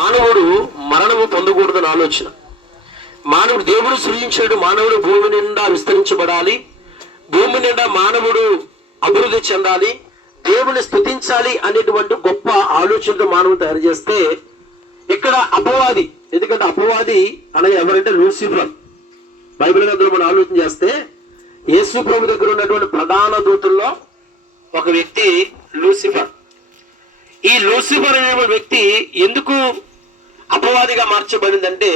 మానవుడు మరణము పొందకూడదని ఆలోచన. మానవుడు దేవుడు సృజించాడు మానవుడు భూమి నిండా విస్తరించబడాలి. భూమి నిండా మానవుడు అభివృద్ధి చెందాలి. దేవుని స్థుతించాలి అనేటువంటి గొప్ప ఆలోచనతో మానవుడు తయారు చేస్తే ఇక్కడ అపవాది ఎందుకంటే అపవాది అనగా ఎవరంటే లూసిఫర్. బైబిల్ గ్రంథంలో మనం ఆలోచన చేస్తే యేసు ప్రభు దగ్గర ఉన్నటువంటి ప్రధాన దూతుల్లో ఒక వ్యక్తి లూసిఫర్. ఈ లూసిఫర్ అనే వ్యక్తి ఎందుకు అపవాదిగా మార్చబడిందంటే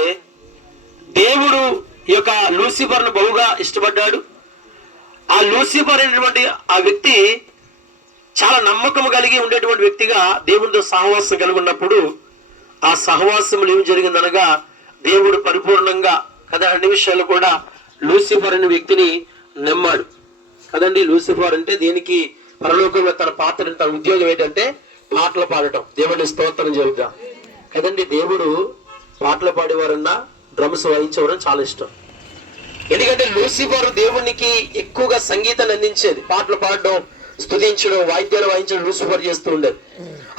దేవుడు ఈ యొక్క లూసిఫర్ను బహుగా ఇష్టపడ్డాడు. ఆ లూసిఫర్ అనేటువంటి ఆ వ్యక్తి చాలా నమ్మకం కలిగి ఉండేటువంటి వ్యక్తిగా దేవునితో సహవాసం కలిగి ఉన్నప్పుడు ఆ సహవాసంలో ఏం జరిగిందనగా దేవుడు పరిపూర్ణంగా కదా అన్ని విషయాలు కూడా లూసిఫర్ అనే వ్యక్తిని నమ్మాడు. కదండి లూసిఫర్ అంటే దీనికి పరలోకంలో తన పాత్ర తన ఉద్యోగం ఏంటంటే పాటలు పాడటం. దేవుడిని స్తోత్రం చెబుతాం కదండి దేవుడు పాటలు పాడేవారన్నా డ్రమ్స్ వాయించేవారని చాలా ఇష్టం. ఎందుకంటే లూసిఫర్ దేవునికి ఎక్కువగా సంగీతాన్ని అందించేది. పాటలు పాడడం స్తుతించడం వాయిద్యాలు వాయించడం లూసిఫర్ చేస్తూ ఉండేది.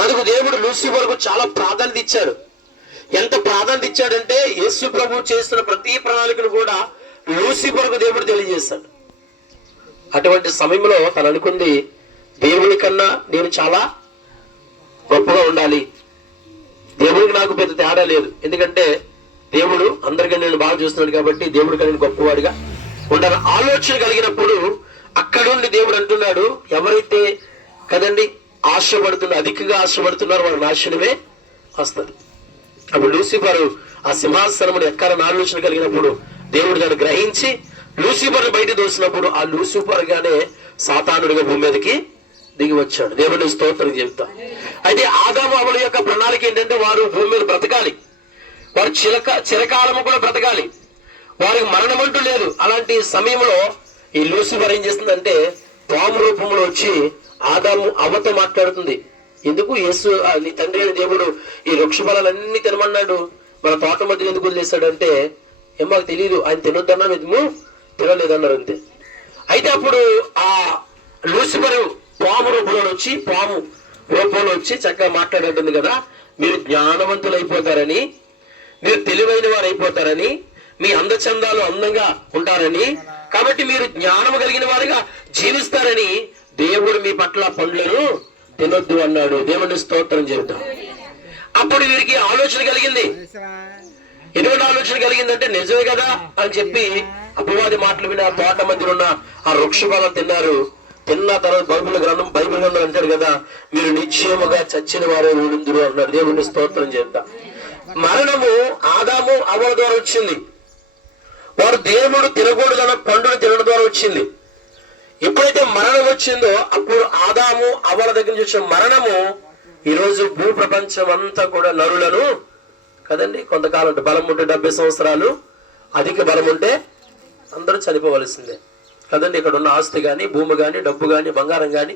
అందుకు దేవుడు లూసిఫర్కు చాలా ప్రాధాన్యత ఇచ్చాడు. ఎంత ప్రాధాన్యత ఇచ్చాడంటే యేసు ప్రభు చేస్తున్న ప్రతి ప్రణాళికను కూడా లూసిఫర్కు దేవుడు తెలియజేశాడు. అటువంటి సమయంలో తను అనుకుంది దేవుని కన్నా నేను చాలా గొప్పగా ఉండాలి. దేవుడికి నాకు పెద్ద తేడా లేదు. ఎందుకంటే దేవుడు అందరికీ నేను బాగా చూస్తున్నాడు కాబట్టి దేవుడు నేను గొప్పవాడిగా ఉండాలి ఆలోచన కలిగినప్పుడు అక్కడుండి దేవుడు అంటున్నాడు ఎవరైతే కదండి ఆశపడుతున్న అధికంగా ఆశపడుతున్నారు వాళ్ళ నాశనమే వస్తుంది. అప్పుడు లూసిఫర్ ఆ సింహాసనమును ఎక్కాలని ఆలోచన కలిగినప్పుడు దేవుడు దాన్ని గ్రహించి లూసిఫర్ బయట దోసినప్పుడు ఆ లూసిఫర్ గానే సాతానుడిగా భూమి మీదకి దిగి వచ్చాడు దేవుని స్తోత్రం చెప్తా. అయితే ఆదాము అమలు యొక్క ప్రణాళిక ఏంటంటే వారు భూమి మీద బ్రతకాలి. వారు చిలక చిరకాలము కూడా బ్రతకాలి. వారికి మరణం అంటూ లేదు. అలాంటి సమయంలో ఈ లూసిఫర్ ఏం చేస్తుందంటే పాము రూపంలో వచ్చి ఆదాము అవ్వతో మాట్లాడుతుంది. ఎందుకు యేసు ఆ నీ తండ్రి అయిన దేవుడు ఈ వృక్ష ఫలాలన్నీ తినమన్నాడు. మన తోట మధ్య ఎందుకు వదిలేశాడంటే ఏం మాకు తెలియదు ఆయన తినొద్దన్నా మేము తినలేదన్నారు అంతే. అయితే అప్పుడు ఆ లూసిఫరు పాము రూపంలో వచ్చి పాము రూపంలో వచ్చి చక్కగా మాట్లాడుతుంది కదా. మీరు జ్ఞానవంతులు అయిపోతారని మీరు తెలివైన వారు అయిపోతారని మీ అందచందాలు అందంగా ఉంటారని కాబట్టి మీరు జ్ఞానము కలిగిన వారుగా జీవిస్తారని దేవుడు మీ పట్ల పండ్లను తినొద్దు అన్నాడు. దేవుడిని స్తోత్రం చెబుతాం అప్పుడు వీరికి ఆలోచన కలిగింది. ఎటువంటి ఆలోచన కలిగిందంటే నిజమే కదా అని చెప్పి అపవాది మాటలు విని ఆ తోట మధ్యలో ఉన్న ఆ వృక్ష తిన్నారు. తిన్న తర్వాత బైబిల్ గ్రంథం బైబిల్ గ్రంథం అంటారు కదా మీరు నిశ్చయముగా చచ్చిన వారే ఊడుందురు అన్నారు దేవుని స్తోత్రం చేద్దా మరణము ఆదాము అవల ద్వారా వచ్చింది. వారు దేవుడు తినకూడదన్న పండును తినడం ద్వారా వచ్చింది. ఎప్పుడైతే మరణం వచ్చిందో అప్పుడు ఆదాము అవల దగ్గర నుంచి వచ్చిన మరణము ఈరోజు భూ ప్రపంచం అంతా కూడా నరులను కదండి కొంతకాలం బలం ఉంటే డెబ్బై సంవత్సరాలు అధిక బలం ఉంటే అందరూ చనిపోవలసిందే. కదండి ఇక్కడ ఉన్న ఆస్తి కానీ భూమి కానీ డబ్బు కానీ బంగారం కానీ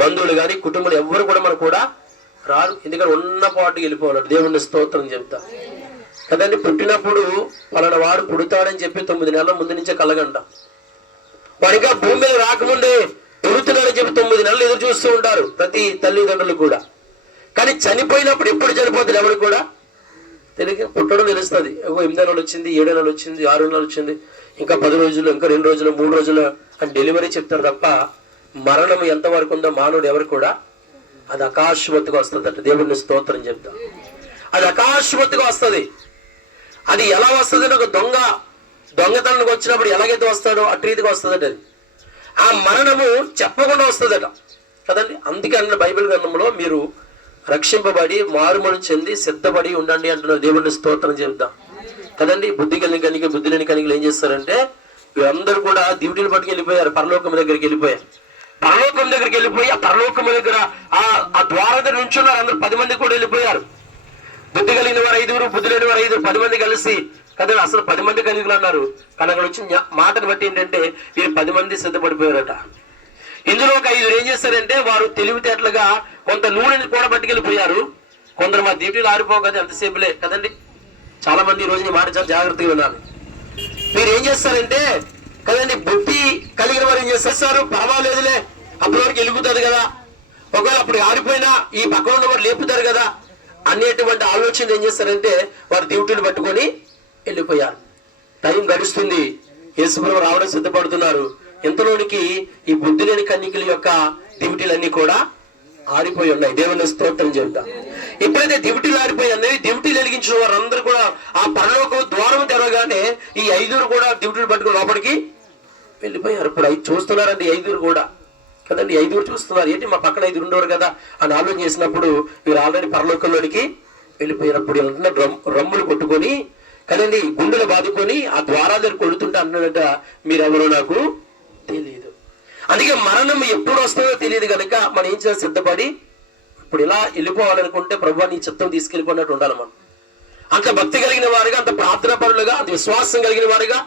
బంధువులు కానీ కుటుంబాలు ఎవ్వరు కూడా మనకు కూడా రాదు ఎందుకంటే ఉన్న పాటు వెళ్ళిపోవాలి దేవుని స్తోత్రం చెప్తా. కదండి పుట్టినప్పుడు పలానా వాడు పుడతాడని చెప్పి తొమ్మిది నెలల ముందు నుంచే కలగంట. వాడిగా భూమి మీద రాకముందే పుడుతున్నాడని చెప్పి తొమ్మిది నెలలు ఎదురు చూస్తూ ఉంటారు ప్రతి తల్లిదండ్రులు కూడా. కానీ చనిపోయినప్పుడు ఎప్పుడు చనిపోతుంది ఎవరు కూడా? తెలియక పుట్టడం తెలుస్తుంది. ఎనిమిది నెలలు వచ్చింది ఏడు నెలలు వచ్చింది ఆరు నెలలు వచ్చింది. ఇంకా పది రోజులు ఇంకా రెండు రోజులు మూడు రోజులు అని డెలివరీ చెప్తారు తప్ప మరణం ఎంతవరకు ఉందో మానవుడు ఎవరు కూడా అది అకాశవత్తుగా వస్తుందట. దేవుడిని స్తోత్రం చెప్తా. అది అకాశవత్తుగా వస్తుంది. అది ఎలా వస్తుంది ఒక దొంగ దొంగతనానికి వచ్చినప్పుడు ఎలాగైతే వస్తాడో అటు రీతిగా వస్తుందట అది. ఆ మరణము చెప్పకుండా వస్తుందట. కదండి? అందుకే అన్న బైబిల్ గ్రంథంలో మీరు రక్షింపబడి మారుమను చెంది సిద్ధపడి ఉండండి అంటున్న దేవుడిని స్తోత్రం చెప్దాం కదండి? బుద్ధి కలిగి కలిగి బుద్ధి లేని కలిగి ఏం చేస్తారంటే వీరందరూ కూడా దివిటీలు పట్టుకు వెళ్ళిపోయారు పరలోకం దగ్గరికి వెళ్ళిపోయారు. పరలోకం దగ్గరికి వెళ్ళిపోయి ఆ పరలోకం దగ్గర ఆ ఆ ద్వార దగ్గర నుంచున్నారు. అందరు పది మంది కూడా వెళ్ళిపోయారు. బుద్ధి కలిగిన వారు ఐదుగురు బుద్ధి లేని వారు ఐదుగురు పది మంది కలిసి కదా అసలు పది మంది కలిగిన అన్నారు. కానీ అక్కడ వచ్చిన మాటను బట్టి ఏంటంటే వీరు పది మంది సిద్ధపడిపోయారట. ఇందులో ఒక ఐదుగురు ఏం చేస్తారంటే వారు తెలివితేటలుగా కొంత నూనెని కూడా పట్టుకెళ్ళిపోయారు. కొందరు మా డ్యూటీలు ఆరిపోవు కదా ఎంతసేపులే కదండి? చాలా మంది ఈ రోజు మాట చాలా జాగ్రత్తగా వినాలి. మీరు ఏం చేస్తారంటే కదండి బుద్ధి కలిగిన వారు ఏం చేస్తారు? పర్వాలేదులే అప్పటి వరకు వెలుగుతుంది కదా. ఒకవేళ అప్పుడు ఆరిపోయినా ఈ పక్కన ఉన్న వారు లేపుతారు కదా. అనేటువంటి ఆలోచన ఏం చేస్తారంటే వారు డ్యూటీలు పట్టుకొని వెళ్ళిపోయారు. టైం గడుస్తుంది. యేసుప్రభు రావడం సిద్ధపడుతున్నారు. ఇంతలోనికి ఈ బుద్ధి లేని కన్నికల యొక్క డ్యూటీలన్నీ కూడా ఆరిపోయి ఉన్నాయి. దేవుని స్తోత్రం చెబుతా ఎప్పుడైతే డ్యూటీలు ఆరిపోయి ఉన్నాయి వెలిగించిన వారందరూ కూడా ఆ పరలోక ద్వారం తెరవగానే ఈ ఐదుగురు కూడా డ్యూటీలు పట్టుకుని లోపలికి వెళ్ళిపోయారు. ఇప్పుడు ఐదు చూస్తున్నారండి ఐదుగురు కూడా. కదండి ఐదుగురు చూస్తున్నారు. ఏంటి మా పక్కన ఐదుగురు ఉండేవారు కదా అని ఆలోచన చేసినప్పుడు వీరు ఆల్రెడీ పరలోకంలోనికి వెళ్ళిపోయినప్పుడు అంటున్న రమ్ రమ్ములు కొట్టుకొని కదండి గుండెలు బాదుకొని ఆ ద్వారాల దగ్గర కొడుతుంటే అంటున్నాడట మీరెవరో నాకు తెలియదు అందుకే మరణం ఎప్పుడు వస్తుందో తెలియదు కనుక మనం ఏం చేయాలి? సిద్ధపడి ఇప్పుడు ఇలా వెళ్ళిపోవాలనుకుంటే ప్రభు నీ చిత్తం తీసుకెళ్ళిపోయినట్టు ఉండాలి మనం అంత భక్తి కలిగిన వారుగా అంత ప్రార్థన పరులుగా అంత విశ్వాసం కలిగిన వారుగా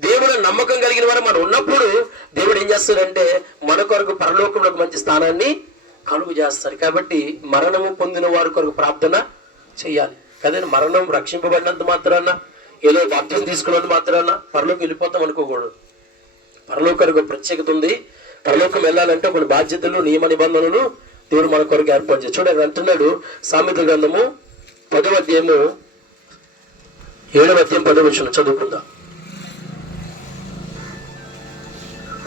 దేవుడు నమ్మకం కలిగిన వారు మనం ఉన్నప్పుడు దేవుడు ఏం చేస్తాడంటే మన కొరకు పరలోకంలో మంచి స్థానాన్ని కలుగు చేస్తారు కాబట్టి మరణము పొందిన వారి కొరకు ప్రార్థన చేయాలి. కదండి మరణం రక్షింపబడినంత మాత్రాన ఏదో బాప్తిజం తీసుకున్నంత మాత్రాన పరలోకి వెళ్ళిపోతాం అనుకోకూడదు. పరలోకరికి ప్రత్యేకత ఉంది. పరలోకం వెళ్ళాలంటే కొన్ని బాధ్యతలు నియమ నిబంధనలు దేవుడు మన కొరకు ఏర్పాటు చేసి చూడండి అంటున్నాడు సామెత గ్రంథము పదవ అధ్యాయము ఏడవ అధ్యాయం పదవ వచ్చిన చదువుకుందాం.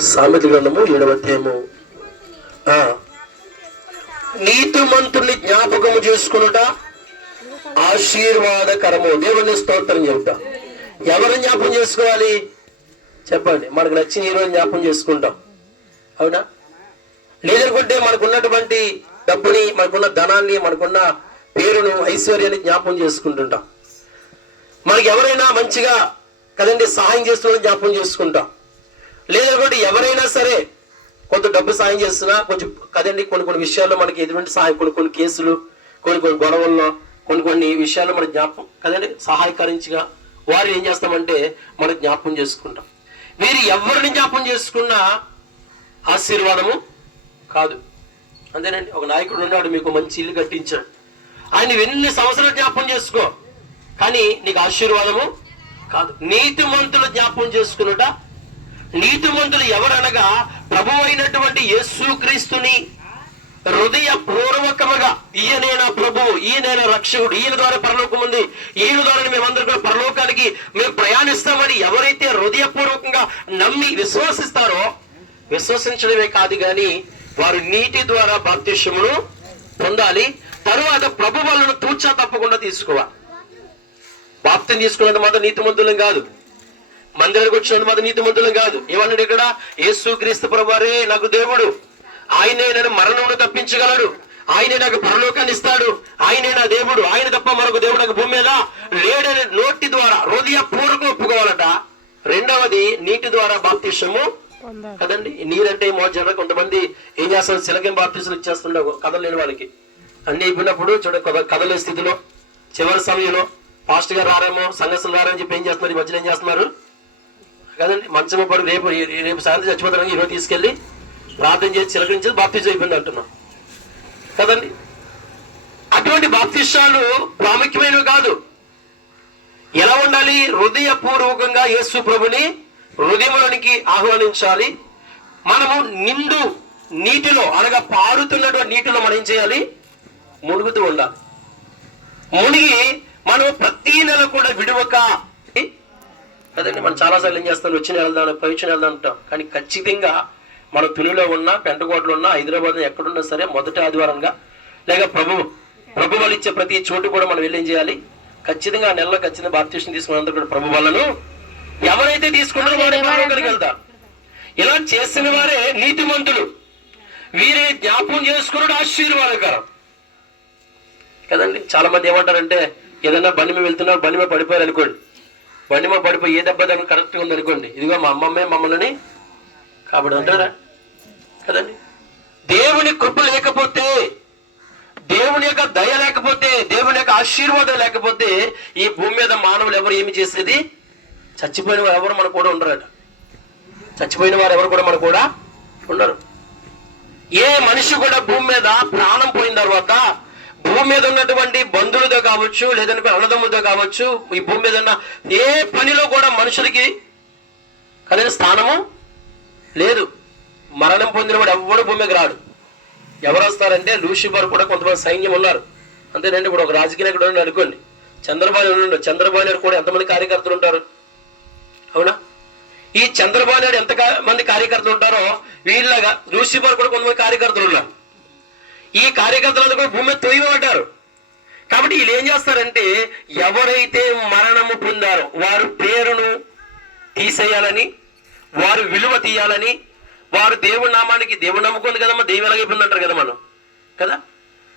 సామెత గ్రంథము ఏడవ అధ్యాయము. నీతిమంతుని జ్ఞాపకము చేసుకునుట ఆశీర్వాదకరము. దేవుని స్తోత్రం చెబుతా. ఎవరిని జ్ఞాపకం చేసుకోవాలి? చెప్పండి. మనకు నచ్చిన హీరోని జ్ఞాపకం చేసుకుంటాం. అవునా? లేదనుకుంటే మనకున్నటువంటి డబ్బుని మనకున్న ధనాన్ని మనకున్న పేరును ఐశ్వర్యాన్ని జ్ఞాపకం చేసుకుంటుంటాం. మనకి ఎవరైనా మంచిగా కదండి సహాయం చేస్తున్న జ్ఞాపం చేసుకుంటాం. లేదనుకుంటే ఎవరైనా సరే కొంత డబ్బు సాయం చేస్తున్నా కొంచెం కదండి కొన్ని కొన్ని విషయాల్లో మనకి ఎటువంటి సహాయం కొన్ని కొన్ని కేసులు కొన్ని కొన్ని గొడవల్లో కొన్ని కొన్ని విషయాల్లో మన జ్ఞాపకం కదండి సహాయకరించిగా వారు ఏం చేస్తామంటే మనం జ్ఞాపకం చేసుకుంటాం. వీరు ఎవరిని జ్ఞాపం చేసుకున్నా ఆశీర్వాదము కాదు. అంతేనండి ఒక నాయకుడు ఉన్నాడు మీకు మంచి ఇల్లు కట్టించాడు. ఆయన ఎన్ని సంవత్సరాలు జ్ఞాపకం చేసుకో? కానీ నీకు ఆశీర్వాదము కాదు. నీతిమంతులు జ్ఞాపకం చేసుకున్నట నీతిమంతులు ఎవరనగా ప్రభు అయినటువంటి యేసుక్రీస్తుని హృదయ పూర్వకముగా ఈయనే నా ప్రభువు ఈయనే నా రక్షకుడు ఈయన ద్వారా పరలోకం ఉంది ఈయన ద్వారా మేమందరం కూడా పరలోకానికి మేము ప్రయాణిస్తామని ఎవరైతే హృదయపూర్వకంగా నమ్మి విశ్వసిస్తారో విశ్వసించడమే కాదు కానీ వారు నీటి ద్వారా బాప్తిష్యమును పొందాలి. తరువాత ప్రభు వాళ్ళను తూచా తప్పకుండా తీసుకోవాలి బాప్తిని తీసుకున్నంత మాత్రం నీతిమంతులం కాదు. మందిరానికి వచ్చినంత మాత్రం నీతిమంతులం కాదు. ఏమన్నాడు ఇక్కడ? యేసు క్రీస్తు ప్రభువారే నాకు దేవుడు. ఆయనే నన్ను మరణమును తప్పించగలడు. ఆయనే నాకు పరలోకాన్ని ఇస్తాడు. ఆయనే నా దేవుడు. ఆయన తప్ప మరొక దేవుడు నాకు భూమి మీద లేడని నోటి ద్వారా హృదయ పూర్వకం ఒప్పుకోవాలట. రెండవది నీటి ద్వారా బాప్తిష్యము కదండి? నీరంటే మోజన కొంతమంది ఏం చేస్తారు? సిలకం బాప్తిజం ఇచ్చేస్తుండవు. కథలు లేని వాళ్ళకి. అన్ని అయిపోయినప్పుడు చూడ కథలే స్థితిలో చివరి సమయంలో పాస్ట్ గారు రారేమో సంఘస్థులు రారని చెప్పి ఏం చేస్తున్నారు? ఈ మధ్యలో ఏం చేస్తున్నారు? కదండి మంచం పడి రేపు రేపు సాయంత్రం చచ్చిపోతారని ఈరోజు తీసుకెళ్ళి ప్రార్థన చేసి చిలకరించి బాప్తిజం అయిపోయింది అంటున్నాం. కదండి? అటువంటి బాప్తిష్టాలు ప్రాముఖ్యమైనవి కాదు. ఎలా ఉండాలి? హృదయపూర్వకంగా యేసు ప్రభుని హృదయంలోనికి ఆహ్వానించాలి. మనము నిండు నీటిలో అనగా పారుతున్నటువంటి నీటిలో మనం ఏం చేయాలి? మునుగుతూ ఉండాలి. మునిగి మనం ప్రతి నెల కూడా విడవక కదండి మనం చాలాసార్లు ఏం చేస్తాం? వచ్చిన వెళ్దాం పవిచిన వెళ్దాం అంటాం కానీ ఖచ్చితంగా మన తునిలో ఉన్న పెంటకోటలో ఉన్న హైదరాబాద్ ఎక్కడున్నా సరే మొదటి ఆదివారంగా లేక ప్రభు ప్రభు వాళ్ళు ఇచ్చే ప్రతి చోటు కూడా మనం వెళ్ళేం చేయాలి? ఖచ్చితంగా ఆ నెలలో ఖచ్చితంగా బాప్తీషన్ తీసుకున్నందుకు కూడా ప్రభు వాళ్ళను ఎవరైతే తీసుకున్నారో వారి పరలోకానికి వెళ్తారు. ఇలా చేసిన వారే నీతిమంతులు. వీరే జ్ఞాపకం చేసుకున్నాడు ఆశీర్వాదకరం. కదండి చాలా మంది ఏమంటారంటే ఏదైనా బండి మీద వెళ్తున్నారు బండి మీద పడిపోయారు అనుకోండి. బండి మీద పడిపోయి ఏ దెబ్బ దానికి కరెక్ట్గా ఉంది అనుకోండి. ఇదిగో మా అమ్మమ్మే మమ్మల్ని కాబట్టి అంటారా కదండి. దేవుని కృప లేకపోతే దేవుని యొక్క దయ లేకపోతే దేవుని యొక్క ఆశీర్వాదం లేకపోతే ఈ భూమి మీద మానవులు ఎవరు ఏమి చేసేది? చచ్చిపోయిన వారు ఎవరు మన కూడా ఉండరట. చచ్చిపోయిన వారు ఎవరు కూడా మన కూడా ఉండరు. ఏ మనిషి కూడా భూమి మీద ప్రాణం పోయిన తర్వాత భూమి మీద ఉన్నటువంటి బంధువులతో కావచ్చు లేదంటే అన్నదమ్ములతో కావచ్చు ఈ భూమి మీద ఉన్న ఏ పనిలో కూడా మనుషులకి కలిగిన స్థానము లేదు. మరణం పొందిన వాడు ఎవడు భూమికి రాడు. ఎవరు వస్తారంటే లూసిఫర్ కూడా కొంతమంది సైన్యం ఉన్నారు. అంతేనండి ఇప్పుడు ఒక రాజకీయ నాయకుడు అనుకోండి. చంద్రబాబు చంద్రబాబు నాయుడు కూడా ఎంతమంది కార్యకర్తలు ఉంటారు? అవునా? ఈ చంద్రబాబు నాయుడు ఎంత మంది కార్యకర్తలు ఉంటారో వీళ్ళగా లూసిఫర్ కూడా కొంతమంది కార్యకర్తలు ఉన్నారు. ఈ కార్యకర్తలందరూ కూడా భూమి మీద కాబట్టి వీళ్ళు ఏం చేస్తారంటే ఎవరైతే మరణము పొందారో వారు పేరును తీసేయాలని వారు విలువ తీయాలని వారు దేవుడి నామానికి దేవుడు నమ్ముకుంది కదమ్మా దెయ్యం ఎలాగైపోయింది అంటారు కదా మనం కదా?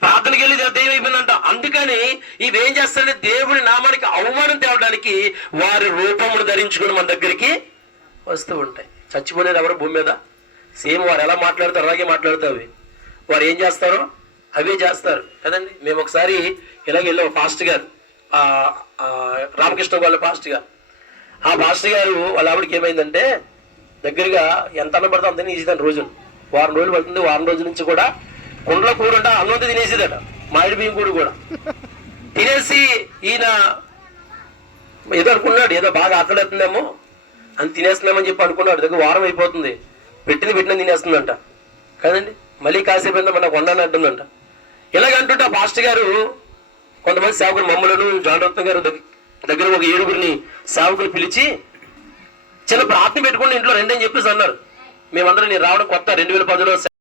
ప్రార్థనకి వెళ్ళి దెయ్యం అయిపోయిందంట. అందుకని ఇవి ఏం చేస్తారంటే దేవుడి నామానికి అవమానం తేవడానికి వారి రూపమును ధరించుకుని మన దగ్గరికి వస్తూ ఉంటాయి. చచ్చిపోలేదు ఎవరు భూమి మీద? సేమ్ వారు ఎలా మాట్లాడతారు అలాగే మాట్లాడతారు అవి. వారు ఏం చేస్తారో అవే చేస్తారు. కదండి? మేము ఒకసారి ఇలాగ వెళ్ళాం ఫాస్ట్ గారు. రామకృష్ణ వాళ్ళ ఫాస్ట్ గారు. ఆ మాస్టర్ గారు వాళ్ళ ఆవిడకి ఏమైందంటే దగ్గరగా ఎంత అన్నం పడితే అంత తినేసేదాన్ని రోజు వారం రోజులు పడుతుంది. వారం రోజుల నుంచి కూడా కుండలో కూర ఉంటే తినేసేదట. మామిడి బియ్యం కూడు కూడా. తినేసి ఈయన ఏదో అనుకున్నాడు ఏదో బాగా ఆకలిస్తుందేమో అని తినేస్తున్నామని చెప్పి అనుకున్నాడు. దగ్గర వారం అయిపోతుంది. పెట్టిన పెట్టిన తినేస్తుందంట. కదండి? మళ్ళీ కాసేపు ఏందో మన కొండని అంటుందంట. ఇలాగ అంటుంటే ఆ పాస్టర్ గారు కొంతమంది సేవకులు మమ్మలను జానరత్నం గారు దగ్గర ఒక ఏడుగురిని సేవకులు పిలిచి చిన్న ప్రార్థన పెట్టుకుని ఇంట్లో రెండని చెప్పేసి అన్నారు. మేమందరం నేను రావడం కొత్త రెండు వేల పదిలో